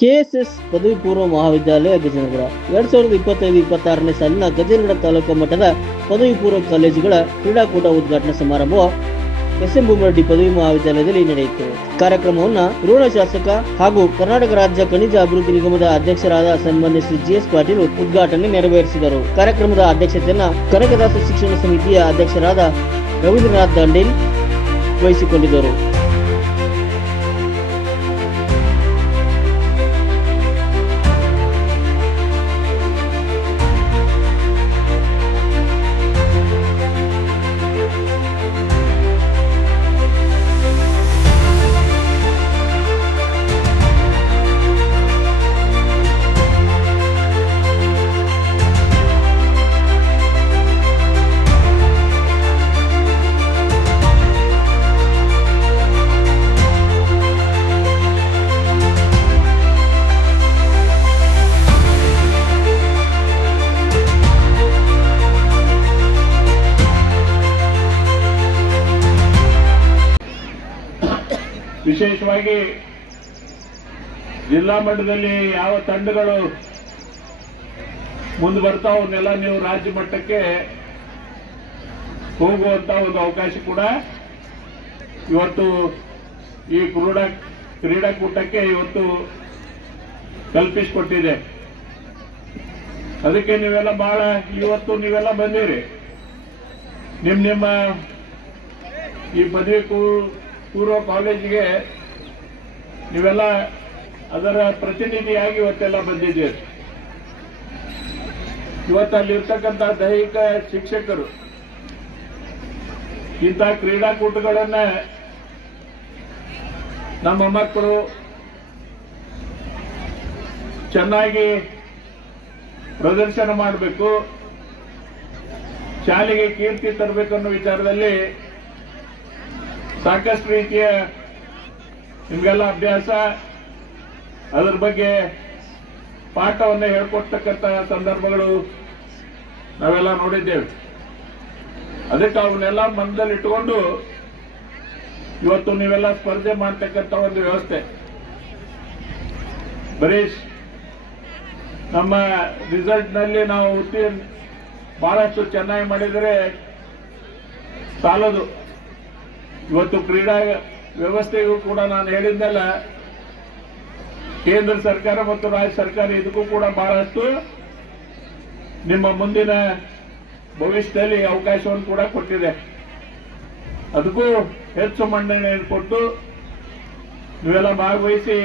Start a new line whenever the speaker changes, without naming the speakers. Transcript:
KSS ಪದವಿ ಪೂರ್ವ ಮಹಾವಿದ್ಯಾಲಯ ಗಜನಗರ ಎರಡ್ ಸಾವಿರದ ಇಪ್ಪತ್ತೈದು, ಇಪ್ಪತ್ತಾರನೇ ಸಾಲಿನ ಗಜನಗರ ತಾಲೂಕು ಮಟ್ಟದ ಪದವಿ ಪೂರ್ವ ಕಾಲೇಜುಗಳ ಕ್ರೀಡಾಕೂಟ ಉದ್ಘಾಟನಾ ಸಮಾರಂಭ ಎಸ್ ಎಂ ಬೊಮ್ಮರಡ್ಡಿ ಪದವಿ ಮಹಾವಿದ್ಯಾಲಯದಲ್ಲಿ ನಡೆಯಿತು. ಕಾರ್ಯಕ್ರಮವನ್ನು ಋಣ ಶಾಸಕ ಹಾಗೂ ಕರ್ನಾಟಕ ರಾಜ್ಯ ಖನಿಜ ಅಭಿವೃದ್ಧಿ ನಿಗಮದ ಅಧ್ಯಕ್ಷರಾದ ಸನ್ಮಾನ್ಯ ಶ್ರೀ ಜಿ ಎಸ್ ಪಾಟೀಲ್ ಉದ್ಘಾಟನೆ ನೆರವೇರಿಸಿದರು. ಕಾರ್ಯಕ್ರಮದ ಅಧ್ಯಕ್ಷತೆಯನ್ನು ಕನಕದಾಸ ಶಿಕ್ಷಣ ಸಮಿತಿಯ ಅಧ್ಯಕ್ಷರಾದ ರವೀಂದ್ರನಾಥ್ ದಂಡೇಲ್ ವಹಿಸಿಕೊಂಡಿದ್ದರು.
ವಿಶೇಷವಾಗಿ ಜಿಲ್ಲಾ ಮಟ್ಟದಲ್ಲಿ ಯಾವ ತಂಡಗಳು ಮುಂದೆ ಬರ್ತಾವ ಅವನ್ನೆಲ್ಲ ನೀವು ರಾಜ್ಯ ಮಟ್ಟಕ್ಕೆ ಹೋಗುವಂತ ಒಂದು ಅವಕಾಶ ಕೂಡ ಇವತ್ತು ಈ ಕ್ರೀಡಾ ಕ್ರೀಡಾಕೂಟಕ್ಕೆ ಇವತ್ತು ಕಲ್ಪಿಸಿಕೊಟ್ಟಿದೆ. ಅದಕ್ಕೆ ನೀವೆಲ್ಲ ಬಹಳ ಇವತ್ತು ನೀವೆಲ್ಲ ಬಂದಿರಿ. ನಿಮ್ ನಿಮ್ಮ ಈ ಪದವಿ ಪೂರ್ವ ಕಾಲೇಜಿಗೆ ನೀವೆಲ್ಲ ಅದರ ಪ್ರತಿನಿಧಿಯಾಗಿ ಇವತ್ತೆಲ್ಲ ಬಂದಿದ್ದೀರಿ. ಇವತ್ತು ಅಲ್ಲಿರ್ತಕ್ಕಂಥ ದೈಹಿಕ ಶಿಕ್ಷಕರು, ಇಂಥ ಕ್ರೀಡಾಕೂಟಗಳನ್ನು ನಮ್ಮ ಮಕ್ಕಳು ಚೆನ್ನಾಗಿ ಪ್ರದರ್ಶನ ಮಾಡಬೇಕು, ಶಾಲೆಗೆ ಕೀರ್ತಿ ತರಬೇಕು ಅನ್ನೋ ವಿಚಾರದಲ್ಲಿ ಸಾಕಷ್ಟು ರೀತಿಯ ನಿಮಗೆಲ್ಲ ಅಭ್ಯಾಸ. ಅದರ ಬಗ್ಗೆ ಪಾಠವನ್ನು ಹೇಳ್ಕೊಡ್ತಕ್ಕಂಥ ಸಂದರ್ಭಗಳು ನಾವೆಲ್ಲ ನೋಡಿದ್ದೇವೆ. ಅದಕ್ಕೆ ಅವನ್ನೆಲ್ಲ ಮನದಲ್ಲಿ ಇಟ್ಟುಕೊಂಡು ಇವತ್ತು ನೀವೆಲ್ಲ ಸ್ಪರ್ಧೆ ಮಾಡ್ತಕ್ಕಂಥ ಒಂದು ವ್ಯವಸ್ಥೆ. ಬರೀ ನಮ್ಮ ರಿಸಲ್ಟ್ನಲ್ಲಿ ನಾವು ಉತ್ತೀರ್ಣ ಬಹಳಷ್ಟು ಚೆನ್ನಾಗಿ ಮಾಡಿದರೆ ಸಾಲದು. ಇವತ್ತು ಕ್ರೀಡಾ ವ್ಯವಸ್ಥೆಗೂ ಕೂಡ ನಾನು ಹೇಳಿದ್ದೆಲ್ಲ ಕೇಂದ್ರ ಸರ್ಕಾರ ಮತ್ತು ರಾಜ್ಯ ಸರ್ಕಾರ ಇದಕ್ಕೂ ಕೂಡ ಬಹಳಷ್ಟು ನಿಮ್ಮ ಮುಂದಿನ ಭವಿಷ್ಯದಲ್ಲಿ ಅವಕಾಶವನ್ನು ಕೂಡ ಕೊಟ್ಟಿದೆ. ಅದಕ್ಕೂ ಹೆಚ್ಚು ಮಂಡನೆಯನ್ನು ಕೊಟ್ಟು ನೀವೆಲ್ಲ ಭಾಗವಹಿಸಿ